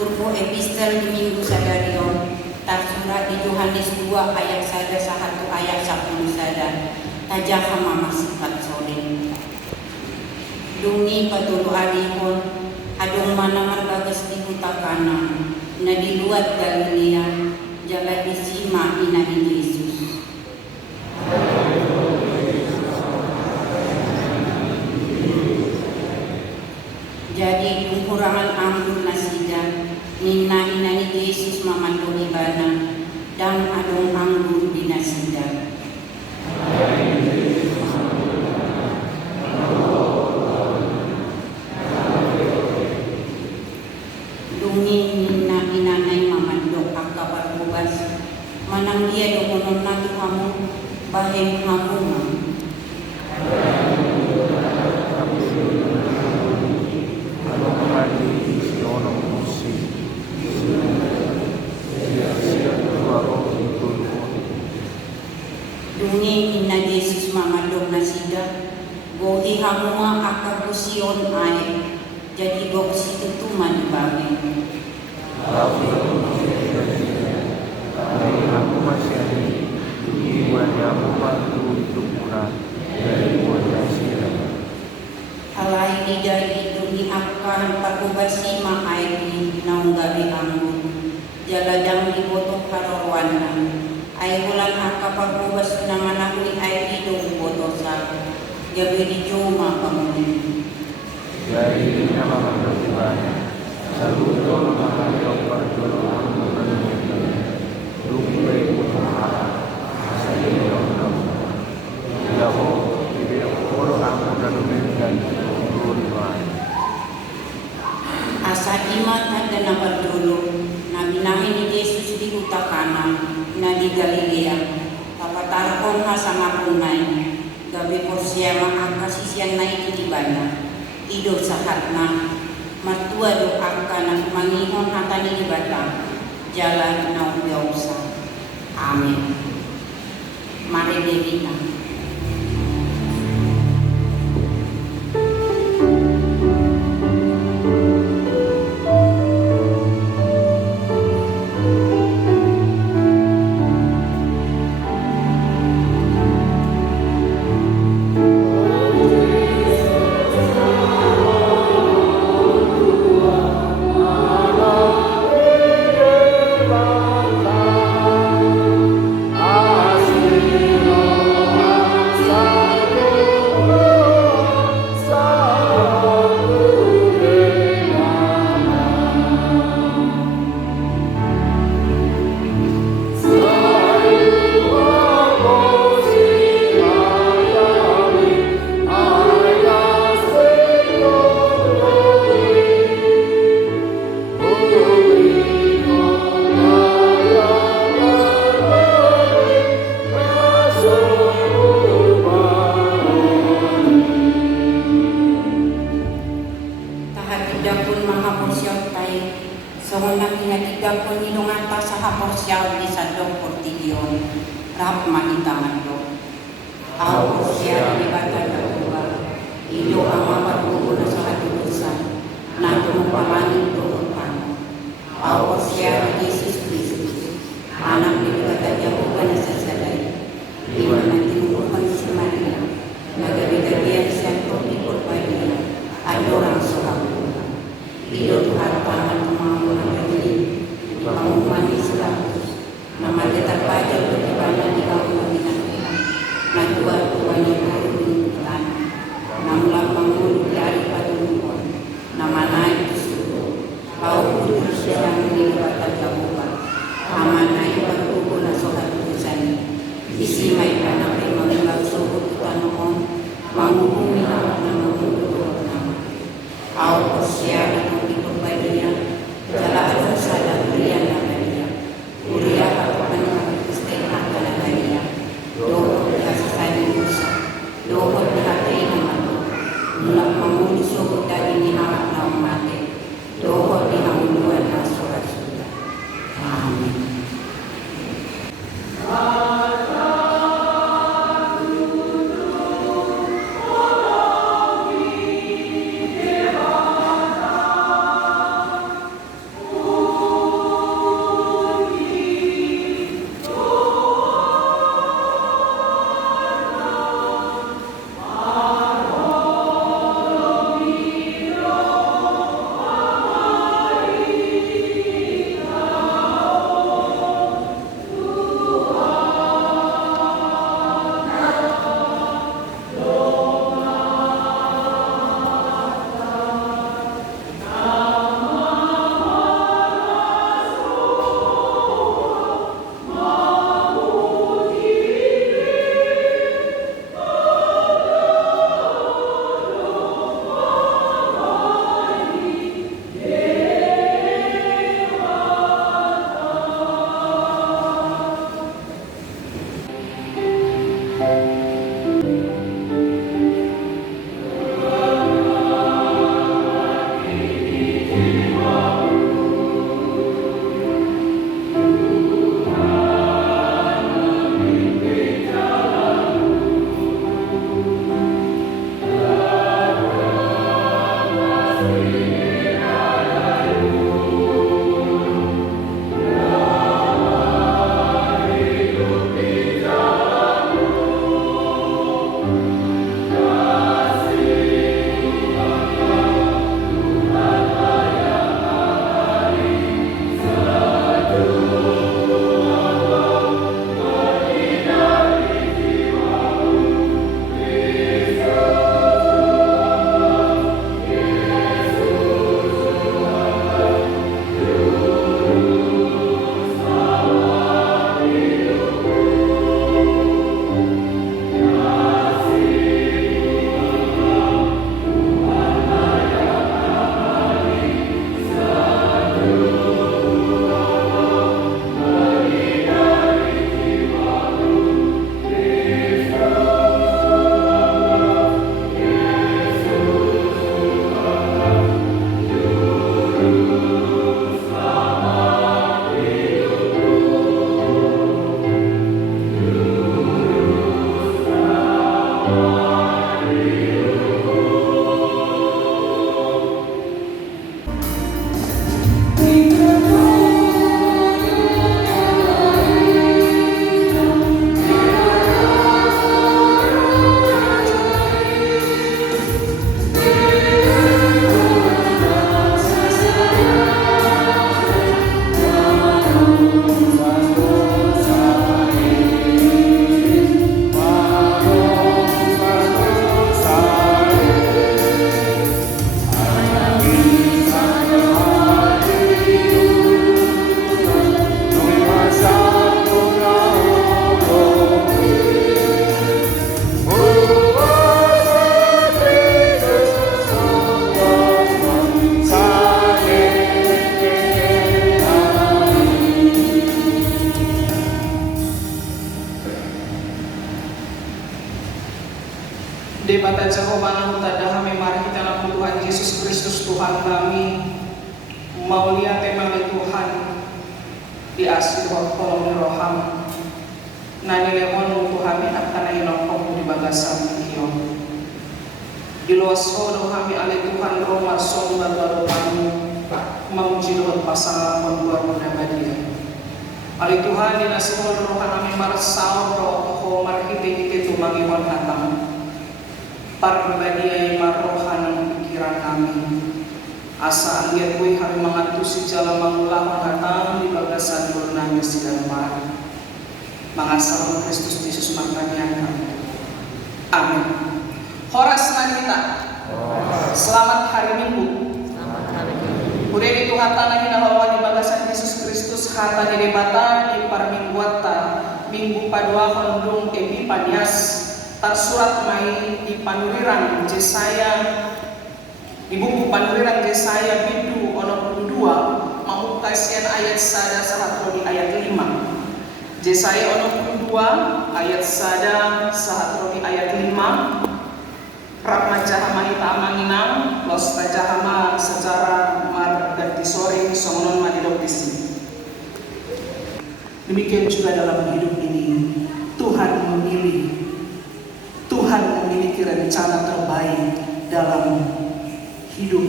Turbo epistel di minggu sadarion tersurat di Yohanes 2 ayat 1 ayat 10 sada tajahama masifat sore. Dungi patulu alihon adong manaman bagas di huta kana na diluat Galilea jala disima inahin Yesus. Jadi kurangan anggur nasida nina inani Yesus mamando ibana dan adong anggur di nasida. Dungi nina inanay mamando akabar bubas manang dia domonon nato kamu bahem kamu. Dungi inna Yesus mamadong nasida gohi hamua akabusion ae jadi gok situ tuman babe. Aku masih ada tujuan yang membantu untuk murah dari wajah. Alai dijadi dungi akan pakubasi ma ae naung gabi anggur jaladang dibotok karorwana. Ay bulan akapagubas ng anak ni ay idong botosa gabi di Juma kamunin. Jadi nama berubah saludo menghadap perjuangan mengenai lumpe utara saya Yahoo tidak orang dan menjadi berubah. Asa imat at danabar dulu na binahin ni Jesus di huta kana na di Galilea papatarkon ha sa ngapunay gabi por siya maakasisyan na itibana ido sa hatna matua do angka na mangihon hata ni ibata jalan na uyawsa. Amen. Mari Devita. Debata Jehovah tadaha memari kita dalam Tuhan Yesus Kristus Tuhan kami. Mau lihat tema Tuhan di asli waktu roham. Nani lemon Tuhan akan inokong di bagasan kiyo. Di luas kodo kami ale Tuhan Roma somba baru kami memuji Tuhan pasangan membuat munabadia. Ale Tuhan di nasi kodo rohan kami marsau roh marhite tu mangiwan hatang. Para pribadi yang marohan pikiran kami. Asa angin kue kami mengatur si jalan mengulang hatang di bagasan nami sidang mar. Mengasal Kristus Yesus makanya kami. Amin. Horas kita. Selamat hari Minggu. Udah di Tuhan tanah kita bahwa di bagasan Yesus Kristus hata di debata di parmingguata minggu padua kondung Epifanias. Tersurat mai di Panuriran Jesaya di buku Panuriran Jesaya bidu ono 2 mau kasihan ayat sada sahatro di ayat 5 Jesaya ono 2 ayat sada sahatro di ayat 5 Rahmat jahama ita amanginang los tajahama secara marganti sore songonon madidopisi. Demikian juga dalam hidup ini Tuhan memilih, Tuhan memiliki rencana terbaik dalam hidup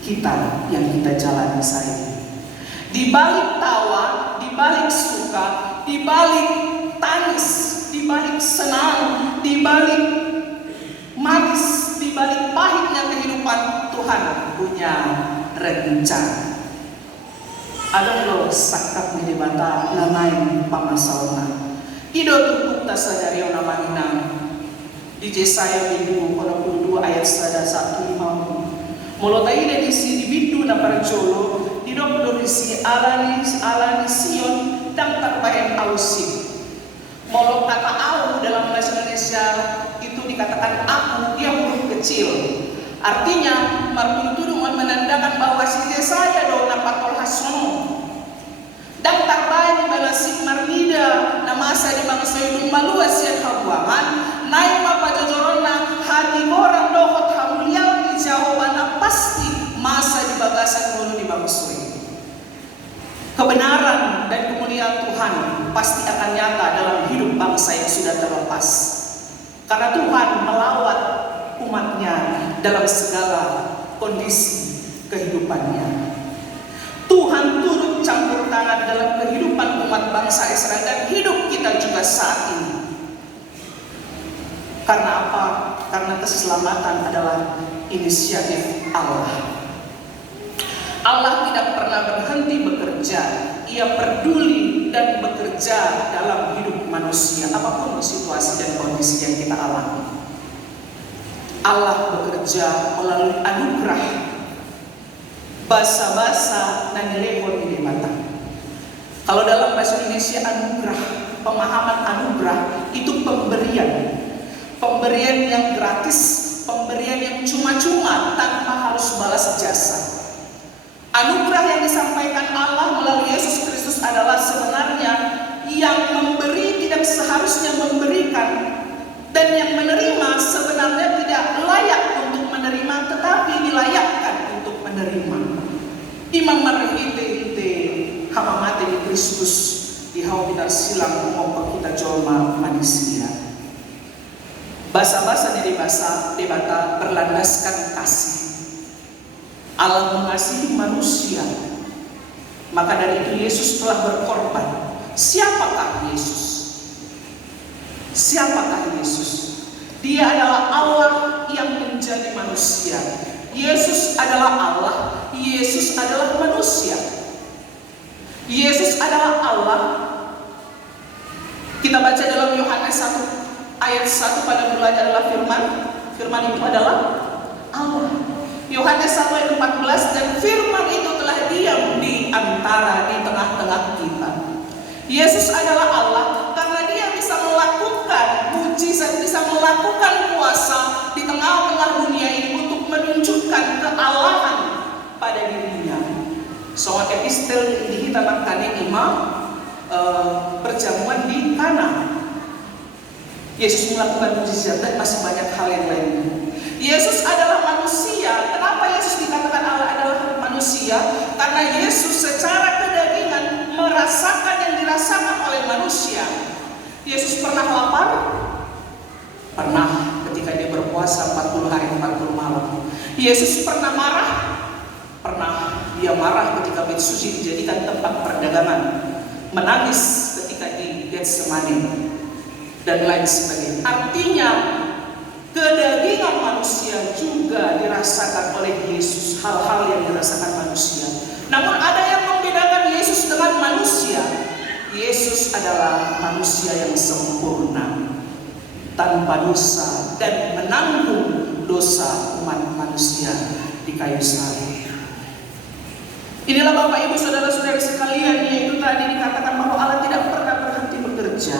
kita yang kita jalani saya. Di balik tawa, di balik suka, di balik tangis, di balik senang, di balik manis, di balik pahitnya kehidupan, Tuhan punya rencana. Ada lo sakap di bata namain pamasauna. Ido tutup tasadari ona manina. Di Jesaya bidu 22 ayat 1 Molotai di si bidu na parjolo di do si alani Sion dan terbaik ausi. Molo kata au dalam bahasa Indonesia itu dikatakan aku, dia huruf kecil. Artinya martuntudung menandakan bahwa si Jesaya do napatol hasono. Dan terbaik balasik marnida namasa di bangsa hidung maluas yang kabuangan. Naik apa jojorona hati orang dohot hamulial di jawaban pasti masa di bagasan dulu di bangsa. Kebenaran dan kemuliaan Tuhan pasti akan nyata dalam hidup bangsa yang sudah terlepas. Karena Tuhan melawat umatnya dalam segala kondisi. kehidupannya. Tuhan turut campur tangan dalam kehidupan umat bangsa Israel dan hidup kita juga saat ini. Karena apa? Karena keselamatan adalah inisiatif Allah. Allah tidak pernah berhenti bekerja. Ia peduli dan bekerja dalam hidup manusia, apapun situasi dan kondisi yang kita alami. Allah bekerja melalui anugerah. Basa-basa nanilehon di mata. Kalau dalam bahasa Indonesia anugerah, pemahaman anugerah itu pemberian. Pemberian yang gratis, pemberian yang cuma-cuma tanpa harus balas jasa. Anugerah yang disampaikan Allah melalui Yesus Kristus adalah sebenarnya yang memberi tidak seharusnya memberikan, dan yang menerima sebenarnya tidak layak untuk menerima tetapi dilayakkan untuk menerima. Imam marhite hamamate di Kristus di binar silang mau kita jolma manusia. Bahasa-bahasa dari bahasa debata berlandaskan kasih. Allah mengasihi manusia, maka dari itu Yesus telah berkorban. Siapakah Yesus? Siapakah Yesus? Dia adalah Allah yang menjadi manusia. Yesus adalah Allah, Yesus adalah manusia. Yesus adalah Allah. Kita baca dalam Yohanes 1 ayat 1, pada mulanya adalah firman. Firman itu adalah Allah. Yohanes 1 ayat 14, dan firman itu telah diam di antara, di tengah-tengah kita. Yesus adalah Allah karena dia bisa melakukan mujizat, bisa melakukan kuasa di tengah-tengah dunia ini untuk menunjukkan kealahan pada dirinya. Soal epistel di hitam kane imam perjamuan di Kana. Yesus melakukan mujizat dan masih banyak hal yang lainnya. Yesus adalah manusia. Kenapa Yesus dikatakan Allah adalah manusia? Karena Yesus secara kedagingan merasakan yang dirasakan oleh manusia. Yesus pernah lapar? Pernah, ketika dia berpuasa 40 hari 40 malam. Yesus pernah marah? Pernah. Dia marah ketika bait suci dijadikan tempat perdagangan. Menangis ketika di Getsemani dan lain sebagainya. Artinya kedagingan manusia juga dirasakan oleh Yesus, hal-hal yang dirasakan manusia. Namun ada yang membedakan Yesus dengan manusia. Yesus adalah manusia yang sempurna, tanpa dosa, dan menanggung dosa umat manusia di kayu salib. Inilah Bapak Ibu Saudara-saudara sekalian, yaitu tadi dikatakan bahwa Allah tidak pernah berhenti bekerja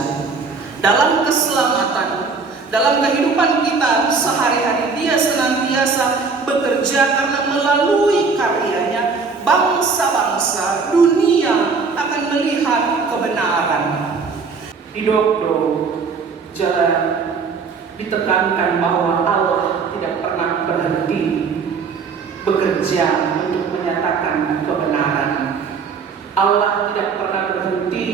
dalam keselamatan. Dalam kehidupan kita sehari-hari, dia senantiasa bekerja karena melalui karyanya bangsa-bangsa dunia akan melihat kebenaran. Di Dokdo jalan ditekankan bahwa Allah tidak pernah berhenti bekerja untuk menyatakan kebenaran. Allah tidak pernah berhenti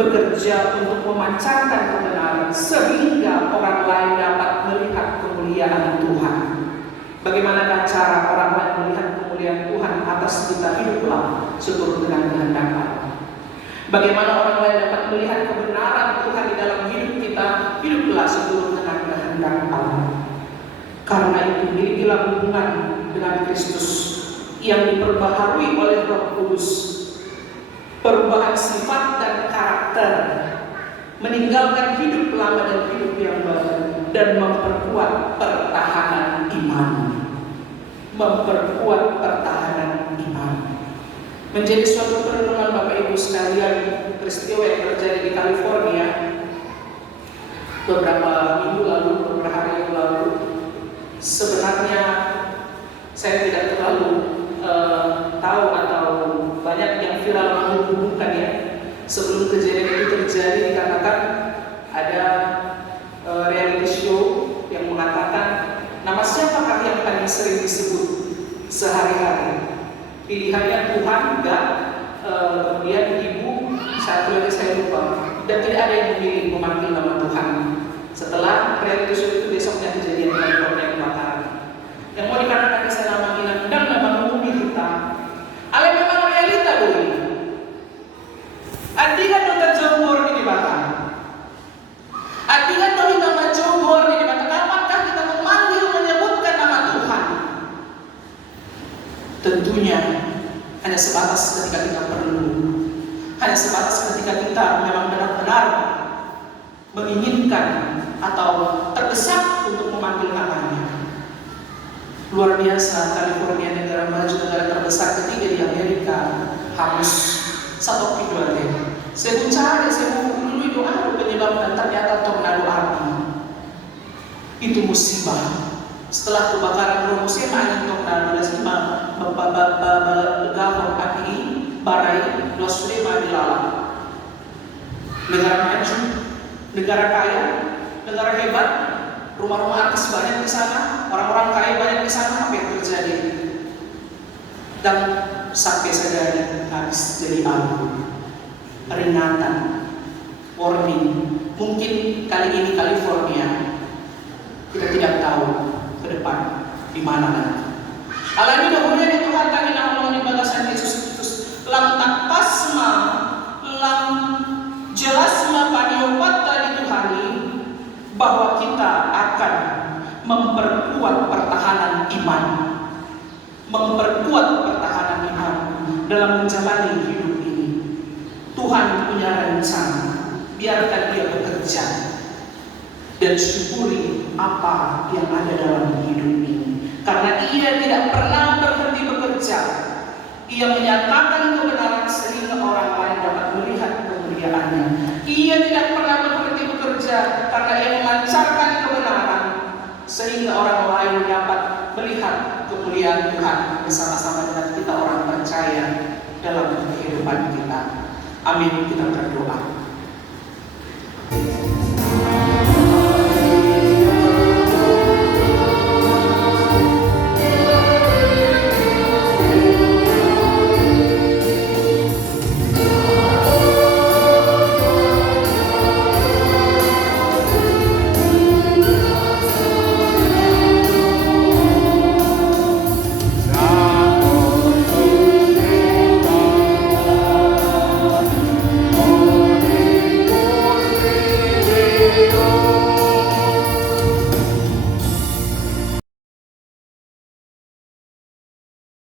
bekerja untuk memancarkan kebenaran sehingga orang lain dapat melihat kemuliaan Tuhan. Bagaimanakah cara orang lain melihat kemuliaan Tuhan? Atas kita hiduplah seturut dengan kehendak Allah. Bagaimana orang lain dapat melihat kebenaran Tuhan di dalam hidup kita? Hiduplah seturut dengan kehendak Allah. Karena itu milikilah hubungan dengan Kristus yang diperbaharui oleh Roh Kudus. Perubahan sifat dan karakter, meninggalkan hidup lama dan hidup yang baru, dan memperkuat pertahanan iman. Memperkuat pertahanan iman. Menjadi suatu perenungan Bapak Ibu sekalian, peristiwa yang terjadi di California beberapa minggu lalu, beberapa hari yang lalu, sebenarnya saya tidak terlalu tahu atau banyak yang viral menghubungkan ya. Sebelum kejadian itu terjadi dikatakan ada reality show yang mengatakan nama siapakah yang paling sering disebut sehari-hari. Pilihannya Tuhan, enggak, kemudian ibu, satu lagi saya lupa, dan tidak ada yang memilih memanggil nama Tuhan. Setelah reality show itu besoknya kejadian California kebakaran. Yang mau dikatakan di sana panggilan dan nama memilih Tentunya hanya sebatas ketika kita perlu, hanya sebatas ketika kita memang benar-benar menginginkan atau terdesak untuk memanggil namanya. Luar biasa, California, negara maju, negara terbesar ketiga di Amerika, harus satu kilometer. Saya mencari, saya dulu itu ada penyebab dan ternyata tornado api. Itu musibah. Setelah kebakaran Hiroshima yang tornado dan semua gahor api barai Hiroshima dilalap. Negara maju, negara kaya, negara hebat, rumah-rumah artis banyak di sana, orang-orang kaya banyak di sana. Apa yang terjadi? Dan sampai saja habis jadi abu. Peringatan, warning. Mungkin kali ini California, kita tidak tahu ke depan di mana nanti. Alami dahulunya di Tuhan kami nama di balasan Yesus Kristus. Lam tak pasma, lam jelas paniopat tadi Tuhani bahwa kita akan memperkuat pertahanan iman, memperkuat pertahanan iman dalam menjalani hidup ini. Tuhan punya rencana, biarkan dia bekerja dan syukuri apa yang ada dalam hidup ini. Karena ia tidak pernah berhenti bekerja. Ia menyatakan kebenaran sehingga orang lain dapat melihat kemuliaannya. Ia tidak pernah berhenti bekerja karena ia memancarkan kebenaran sehingga orang lain dapat melihat kemuliaan Tuhan bersama-sama dengan kita orang percaya dalam kehidupan kita. Amin. Kita berdoa.